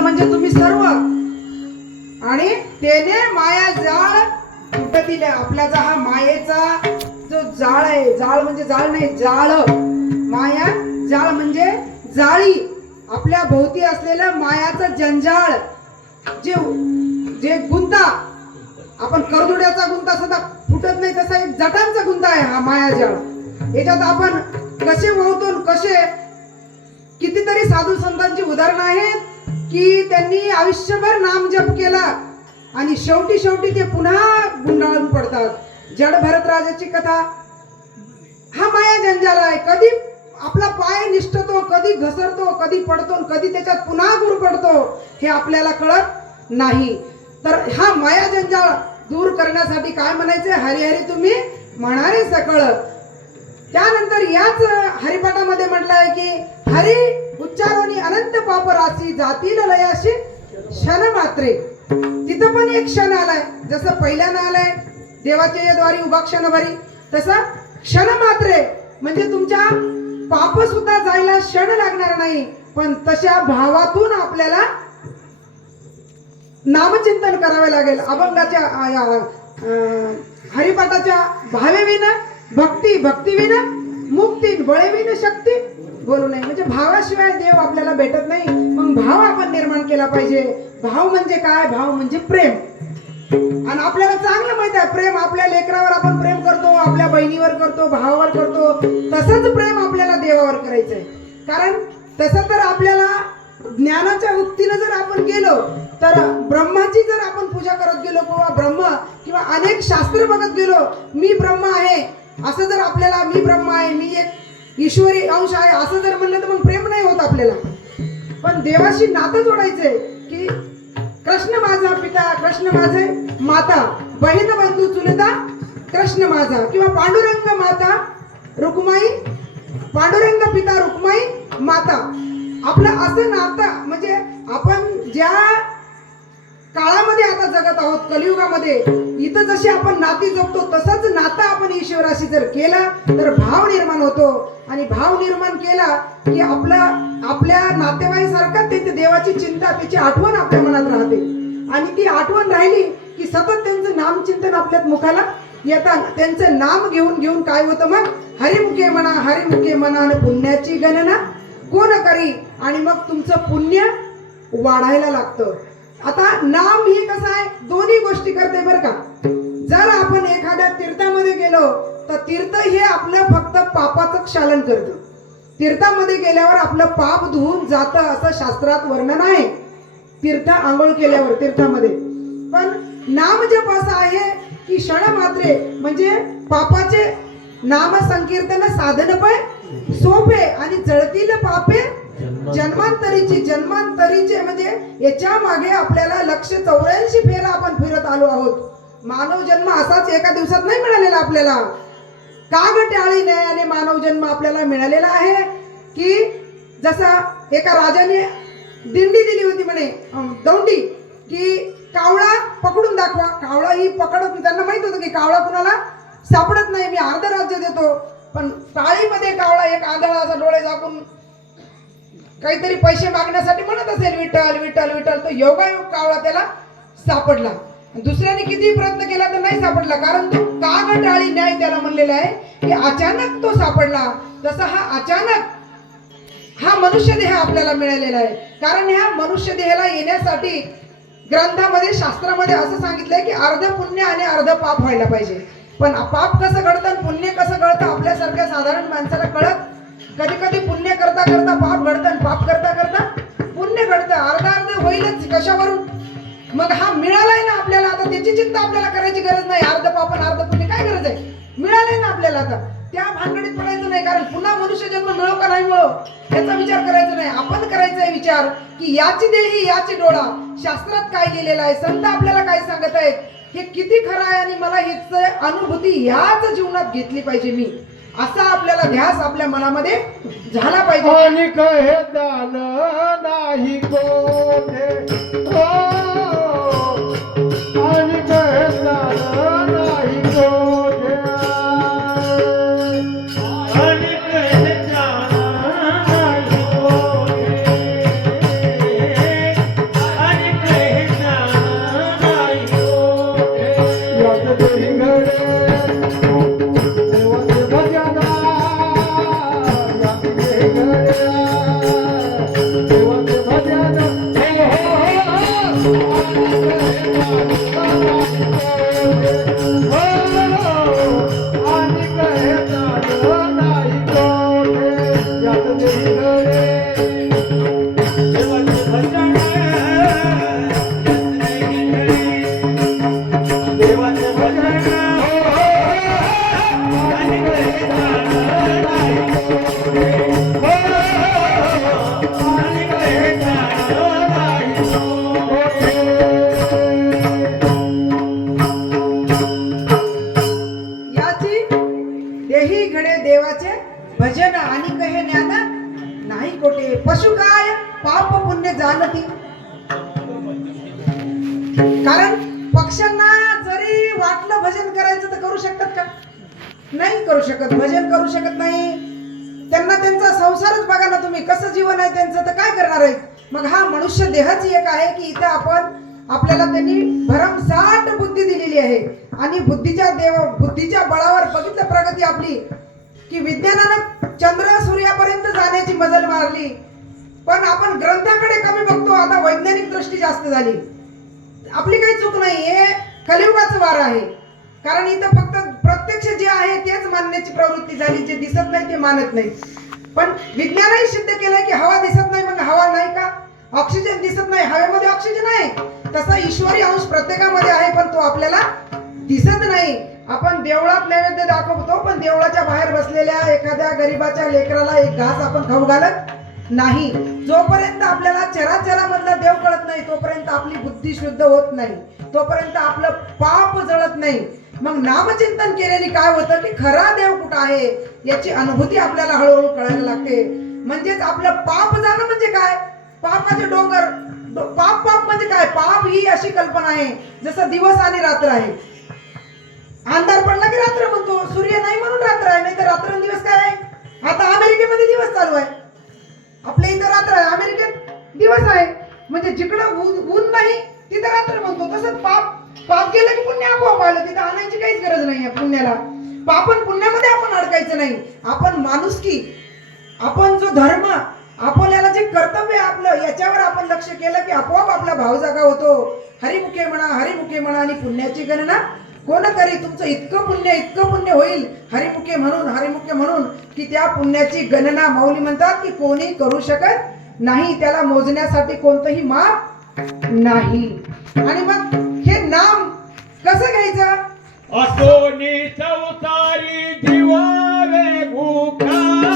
म्हणजे तुम्ही सर्व आणि त्याने माया जाळ दिले आपल्याचा हा मायेचा जो जाळ आहे जाळ म्हणजे जाळ नाही जाळ. माया जाळ म्हणजे जाळी. आपल्या भोवती असलेलं मायाचं जंजाळ. जे जे गुंता आपण करदुड्याचा गुंता सुद्धा फुटत नाही तसा एक जटांचा गुंता आहे हा माया जाळ. याच्यात आपण कसे वाहतो कसे कितीतरी साधू संतांची उदाहरणं आहेत. की त्यांनी आयुष्यभर नाम जप केला. आणि शेवटी शेवटी ते पुन्हा गुंडाळून पडतात. जड भरतराजाची कथा. हा माया जंजाल आहे. कधी आपला पाय निष्ठतो कधी घसरतो कधी पडतो कधी त्याच्यात पुन्हा गुर पडतो हे आपल्याला कळत नाही. तर हा माया जंजाळ दूर करण्यासाठी काय म्हणायचे हरी हरी तुम्ही म्हणारे सकळ. त्यानंतर याच हरिपाठामध्ये आहे की हरी उच्चारोनी अनंत पाप राशी जातील लयाशी क्षण मात्रे. तिथं पण एक क्षण आलाय. जसं पहिल्यानं आलाय देवाच्या द्वारी उभा क्षण भरी तसा क्षण मात्रे. म्हणजे तुमच्या पाप सुद्धा जायला क्षण लागणार नाही पण तशा भावातून आपल्याला नामचिंतन करावे लागेल. अभंगाच्या या, हरिपाठाच्या भावेविना भक्ती भक्तीविना मुक्ती बळविन शक्ती बोलू नये. म्हणजे भावाशिवाय देव आपल्याला भेटत नाही. मग भाव आपण निर्माण केला पाहिजे. भाव म्हणजे काय? भाव म्हणजे प्रेम. आणि आपल्याला चांगलं माहीत आहे प्रेम आपल्या लेकरावर आपण प्रेम करतो आपल्या बहिणीवर करतो भावावर करतो. तसंच प्रेम आपल्याला देवावर करायचंय. कारण तसं तर आपल्याला ज्ञानाच्या उक्तीनं जर आपण गेलो तर ब्रह्माची जर आपण पूजा करत गेलो किंवा ब्रह्म किंवा अनेक शास्त्र बघत गेलो मी ब्रह्म आहे असं जर आपल्याला मी ब्रह्म आहे मी एक ईश्वरी अंश आहे असं जर म्हणलं तर मग प्रेम नाही होत आपल्याला. पण देवाशी नातं जोडायचंय की कृष्ण माझा पिता कृष्ण माझे माता बहीण बंधू चुलता कृष्ण माझा. किंवा पांडुरंग माता रुक्माई पांडुरंग पिता रुक्माई माता. आपलं असं नातं म्हणजे आपण ज्या काळामध्ये आता जगत आहोत कलियुगामध्ये. इथं जशी आपण नाती जगतो तसंच नातं आपण ईश्वराशी जर केलं तर भाव निर्माण होतो. आणि भाव निर्माण केला की आपला आपल्या नातेवाईसारखा ते ते देवाची चिंता त्याची आठवण आपल्या मनात राहते. आणि ती आठवण राहिली की सतत त्यांचं नामचिंतन आपल्या मुखाला येतात त्यांचं नाम घेऊन घेऊन काय होतं मग? हरिमुखे म्हणा हरिमुखे म्हणा आणि पुण्याची गणना कोण करी? आणि मग तुमचं पुण्य वाढायला लागतं. आता नाम ही कसं आहे? दोन्ही गोष्टी करते बरं का. जर आपण एखाद्या तीर्थामध्ये गेलो तर तीर्थ हे आपलं फक्त पापाचं क्षालन करतं. तीर्थामध्ये गेल्यावर आपलं पाप धुवून जातं असं शास्त्रात वर्णन आहे. तीर्थ आंघोळ केल्यावर तीर्थामध्ये. पण नाम जप असं आहे की क्षण मात्रे म्हणजे पापाचे नाम संकीर्तन साधन पण सोपे आणि जळतील पापे जन्मांतरीची जन्मांतरीचे म्हणजे याच्या मागे आपल्याला लक्ष चौऱ्याऐंशी फेरा आपण फिरत आलो आहोत. मानव जन्म असाच एका दिवसात नाही मिळालेला आपल्याला. का ग टाळी न्यायाने मानव जन्म आपल्याला मिळालेला आहे? की जसा एका राजाने दिंडी दिली होती म्हणे दौंडी की कावळा पकडून दाखवा. कावळा ही पकडत त्यांना माहीत होतं की कावळा कुणाला सापडत नाही मी अर्ध राज्य देतो. पण टाळीमध्ये कावळा एक आंधळा असा डोळे झाकून काहीतरी पैसे मागण्यासाठी म्हणत असेल विठ्ठल विठ्ठल विठ्ठल. तो योगायोग कावळा त्याला सापडला. दुसऱ्याने किती प्रयत्न केला तर नाही सापडला कारण तो काग टाळी न्याय त्याला म्हणलेला आहे की अचानक तो सापडला. तसा हा अचानक हा मनुष्य देह आपल्याला मिळालेला आहे. कारण ह्या मनुष्य देहाला येण्यासाठी ग्रंथामध्ये शास्त्रामध्ये असं सांगितलंय की अर्ध पुण्य आणि अर्ध पाप व्हायला पाहिजे. पण पाप कसं घडतं पुण्य कसं घडतं आपल्यासारख्या साधारण माणसाला कळत कधी कधी पुण्य करता करता पाप घडतं पाप करता करता पुण्य घडतं. अर्धा अर्ध होईलच कशावरून? मग हा मिळालाय ना आपल्याला आता त्याची चिंता आपल्याला करायची गरज नाही. अर्ध पापन अर्ध पुण्य काय गरज आहे? मिळालंय ना आपल्याला आता. त्या भानगडीत पडायचं नाही कारण पुन्हा मनुष्य जन्म मिळो का नाही मिळो याचा विचार करायचा नाही. आपण करायचा आहे विचार की याची देही याची डोळा. शास्त्रात काय लिहिलेलं आहे? संत आपल्याला काय सांगत आहेत? हे किती खरं आहे आणि मला ह्याच अनुभूती याच जीवनात घेतली पाहिजे मी. असा आपल्याला ध्यास आपल्या मनामध्ये झाला पाहिजे. आणि कहे दान नाही कोठे हो. आणि कहे तेही घडे देवाचे भजन आणि कहे ज्ञान नाही कोठे. पशु काय? पाप पुण्य जाणती. कारण पक्ष्यांना जरी वाटलं भजन करायचं तर करू शकतात का? नाही करू शकत. भजन करू शकत नाही. त्यांना त्यांचा संसारच बघा ना तुम्ही. कसं जीवन आहे त्यांचं? तर काय करणार आहे मग हा मनुष्य देहाची एक आहे की इथे आपण आपल्याला त्यांनी भरमसाठ बुद्धी दिलेली आहे. आणि बुद्धीच्या देव बुद्धीच्या बळावर बघितलं प्रगती आपली की विज्ञानानं चंद्र सूर्यापर्यंत जाण्याची मजल मारली. पण आपण ग्रंथाकडे कमी बघतो आता वैज्ञानिक दृष्टी जास्त झाली. आपली काही चूक नाही हे कलियुगाचं वार आहे. कारण इथं फक्त प्रत्यक्ष जे आहे तेच मानण्याची प्रवृत्ती झाली जे दिसत नाही ते मानत नाही. पण विज्ञानही सिद्ध केलंय की हवा दिसत नाही मग हवा नाही का? ऑक्सिजन दिसत नाही हवेमध्ये ऑक्सिजन आहे. तसा ईश्वरी अंश प्रत्येकामध्ये आहे पण तो आपल्याला दिसत नाही. आपण देवळात नैवेद्य दाखवतो पण देवळाच्या बाहेर बसलेल्या एखाद्या गरीबाच्या लेकराला एक घास आपण खाऊ घालत नाही. जोपर्यंत आपल्याला चराचरामधला देव कळत नाही तोपर्यंत आपली बुद्धी शुद्ध होत नाही. तोपर्यंत आपलं पाप जळत नाही. मग नामचिंतन केलेली काय होतं की खरा देव कुठं आहे याची अनुभूती आपल्याला हळूहळू कळायला लागते. म्हणजेच आपलं पाप जाणं म्हणजे काय? पापाचे डोंगर पाप पाप म्हणजे काय? पाप ही अशी कल्पना आहे जसं दिवस आणि रात्र आहे. अंधार पडला की रात्र म्हणतो सूर्य नाही म्हणून रात्र आहे नाही तर रात्र दिवस काय आहे? आता अमेरिकेमध्ये दिवस चालू आहे. आपल्या इथं रात्र आहे अमेरिकेत दिवस आहे. म्हणजे जिकडं ऊन ऊन नाही तिथं रात्र म्हणतो. तसंच पाप पाप केलं की पुण्य आपोआप आलं. तिथं आणायची काहीच गरज नाही आहे पुण्याला. पापन पुण्यामध्ये आपण अडकायचं नाही. आपण माणुसकी आपण जो धर्म आपल्याला जे कर्तव्य आपलं याच्यावर आपण लक्ष केलं की आपोआप आपला भाव जागा होतो. हरिमुखे म्हणा हरिमुखे म्हणा आणि पुण्याची गणना. कोण करी तुमचं इतकं पुण्य इतकं पुण्य होईल हरिमुखे म्हणून हरिमुखे म्हणून की त्या पुण्याची गणना माऊली म्हणतात की कोणी करू शकत नाही. त्याला मोजण्यासाठी कोणतंही माप नाही. आणि मग हे नाम कसं घ्यायचं? असो नीच